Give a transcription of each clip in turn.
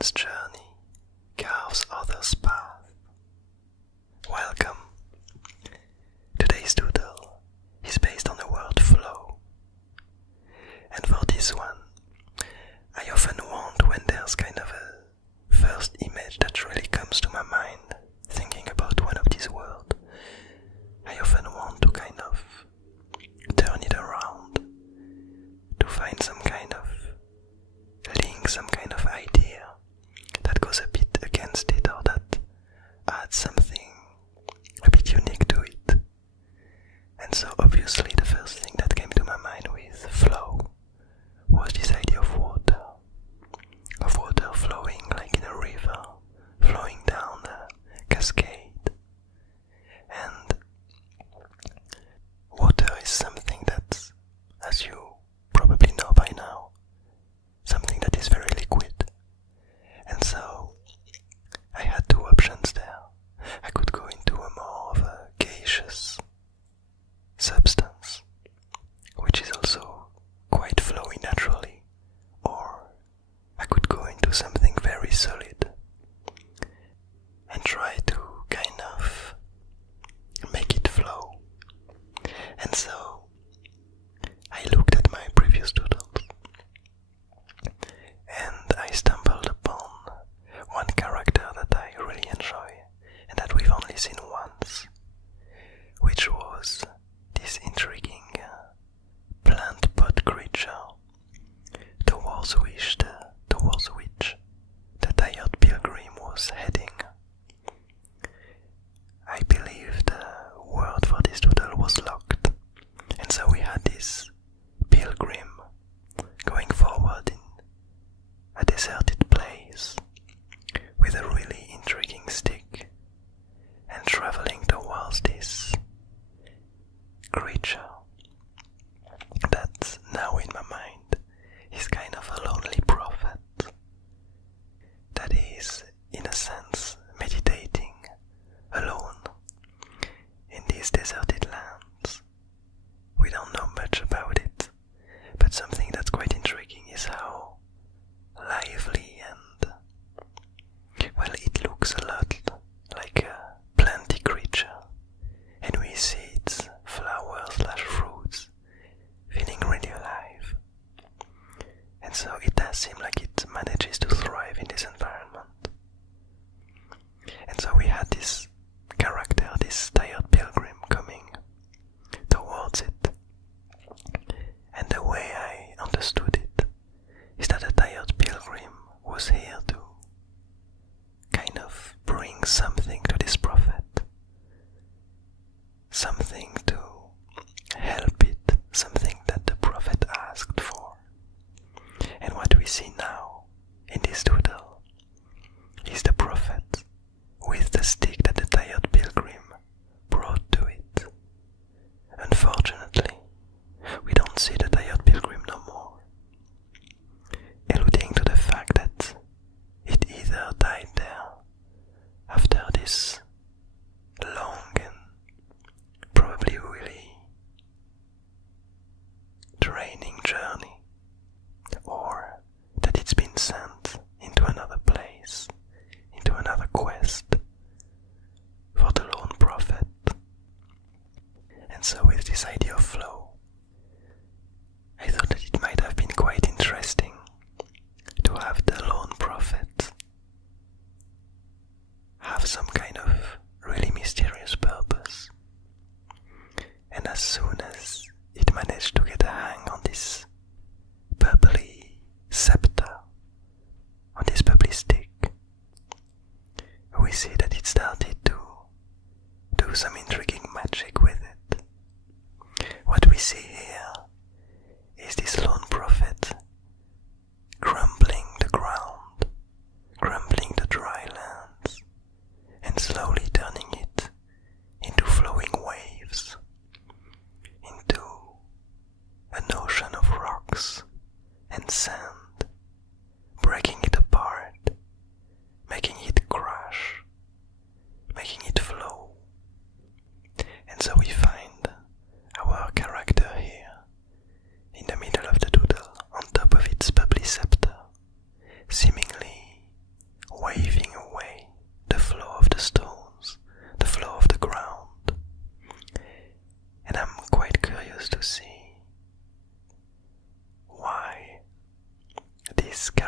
one's journey carves others' path. Welcome. Today's doodle is based on the word flow. And for this one, I often want, when there's kind of a first image that really comes to my mind, thinking about one of these words, I often want to kind of turn it around, to find some kind of link, some kind of idea that goes a bit against it or that adds something a bit unique to it. And so obviously the first thing that came to my mind with flow was this idea of water flowing like in a river, flowing down a cascade. And water is something that, as you probably know by now, something that is very liquid. And so I had two options there. I could go into a more of a gaseous substance, which is also quite flowy naturally, or I could go into something very solid and try to kind of make it flow. And so I looked at my previous doodles and I stumbled upon one character that I really enjoy and that we've only seen once, which was this intriguing plant pot creature towards which the tired pilgrim was heading. I believe the word for this doodle was locked, and so we had this pilgrim going forward in a deserted place with a really intriguing stick and traveling towards this creature that now in my mind is kind of a lonely prophet that is in a sense meditating alone in these deserted lands. We don't know much about it, but something that's quite intriguing is how lively and, well, it looks a lot like a planty creature, and we see its flowers/fruits feeling really alive. And so it does seem like it manages to thrive in this environment. And so we had this character, this tired pilgrim, coming towards it. And the way I understood it is that the tired pilgrim was here to kind of bring something to this prophet, something to help it, something that the prophet asked for. And what we see now in this doodle is the prophet with the stick that the tired pilgrim brought to it. Unfortunately, we don't see the tired pilgrim no more, alluding to the fact that it either died there after this long and probably really draining journey, or that it's been sent into another place, into another quest for the lone prophet. And so with this idea of flow, I thought that it might have been quite interesting to have the lone prophet have some kind of really mysterious purpose. And as soon as it managed to get a hang on this purpley scepter, on this purpley stick, we see that it started to do some intriguing magic with it. What we see here is this lone prophet crumbling the ground, crumbling the dry lands, and slowly turning it into flowing waves, into an ocean of rocks and sand, breaking it apart, making it crash, making it flow,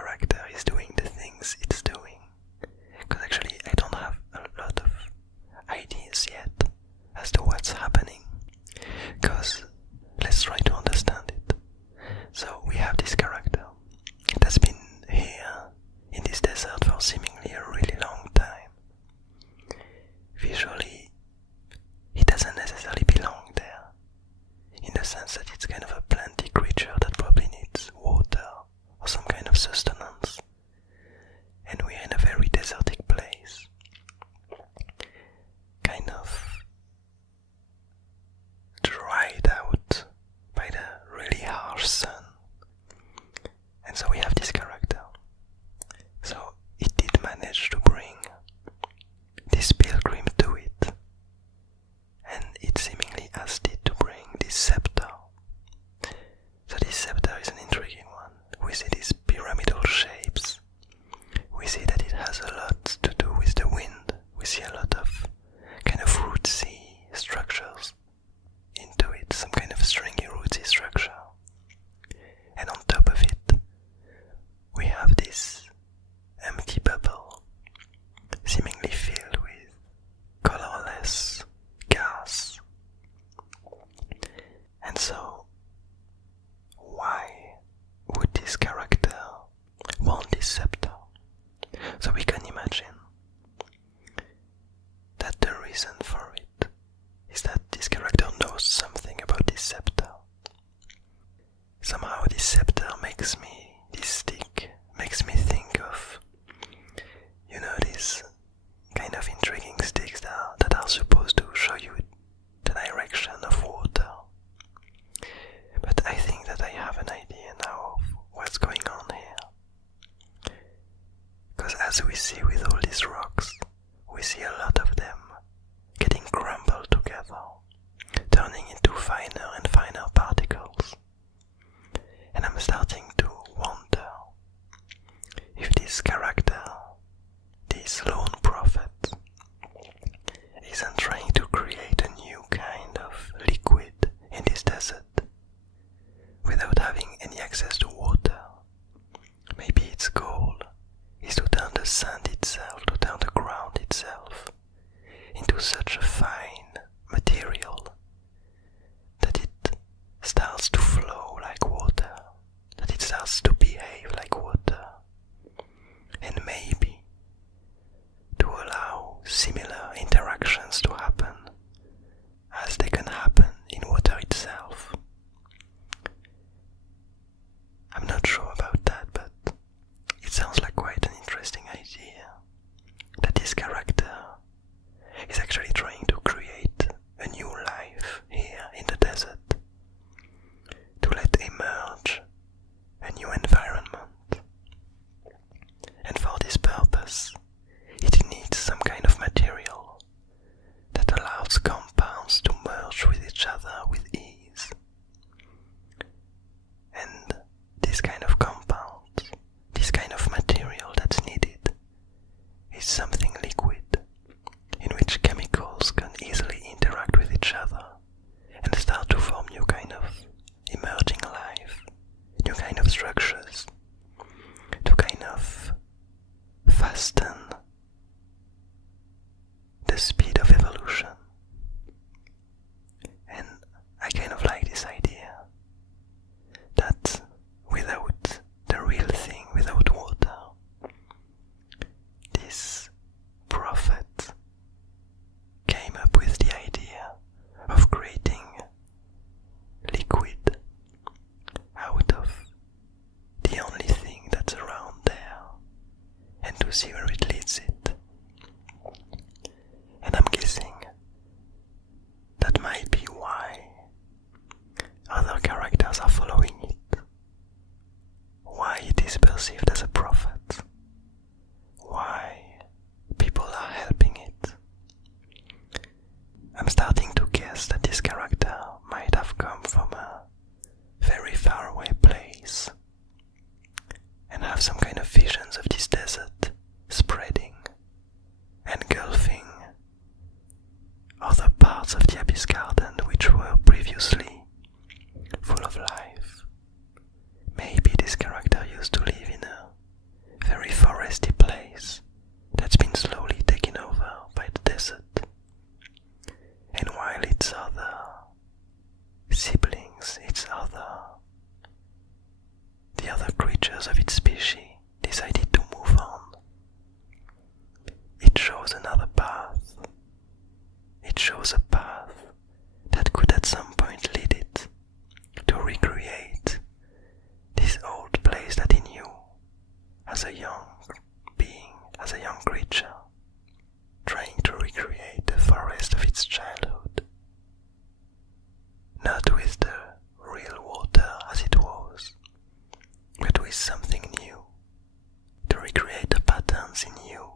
character is doing the things it's doing. Because actually I don't have a lot of ideas yet as to what's happening. Because let's try to understand it. So we have this character that's been here in this desert for seemingly a really long time. Visually, it doesn't necessarily belong there, in the sense that it's kind of a planty creature that probably needs water or some kind of sustenance. And we're in a very desertic place, kind of dried out by the really harsh sun. And so we have this character. So it did manage to bring this pilgrim to it, and it seemingly asked it to bring this scepter. So this scepter is an intriguing one. We see these pyramidal shapes. We see that it has a lot to do with the wind. We see a lot of kind of rootsy structures into it, some kind of stringy rootsy structure. And on top of it, we have this empty bubble, seemingly filled with colorless gas. And so, why would this character want this scepter? So we can imagine that the reason for it is that this character knows something about this scepter. Somehow this scepter this stick makes me think of, these kind of intriguing sticks that are supposed to show you the direction of water. But I think that I have an idea now of what's going on here. Because as we see with all these rocks, we see a lot of them getting crumbled together, turning into finer and finer particles. And I'm starting to wonder if this character, this lone prophet, isn't trying to create a new kind of liquid in this desert without having any access to water. Maybe its goal is to turn the sand itself, to turn the ground itself into such a fine material that it starts to flow like water, that it starts to behave like water, and maybe to allow similar interactions to happen as they can happen in water itself. I'm not sure about that, but it sounds like quite an interesting idea, that this character is actually trying to create a new life here in the desert, to let emerge a new environment. And for this purpose, it needs some kind of material that allows compounds to merge with each other with ease. And this kind of compound, this kind of material that's needed, is something liquid, in which chemicals can easily interact with each other and start to form new kind of emerging life, new kind of structures, to kind of fasten the speed of evolution. And I kind of like this idea that without the real thing, without water, this prophet came up with the idea of creating liquid out of the only thing that's around there, and to see where it leads it. And I'm guessing that might be why other characters are following it, why it is perceived as a prophet, why people are helping it. I'm starting to guess that this character might have come from a very faraway place and have some kind of visions of this desert spread as a young creature, trying to recreate the forest of its childhood. Not with the real water as it was, but with something new, to recreate the patterns in you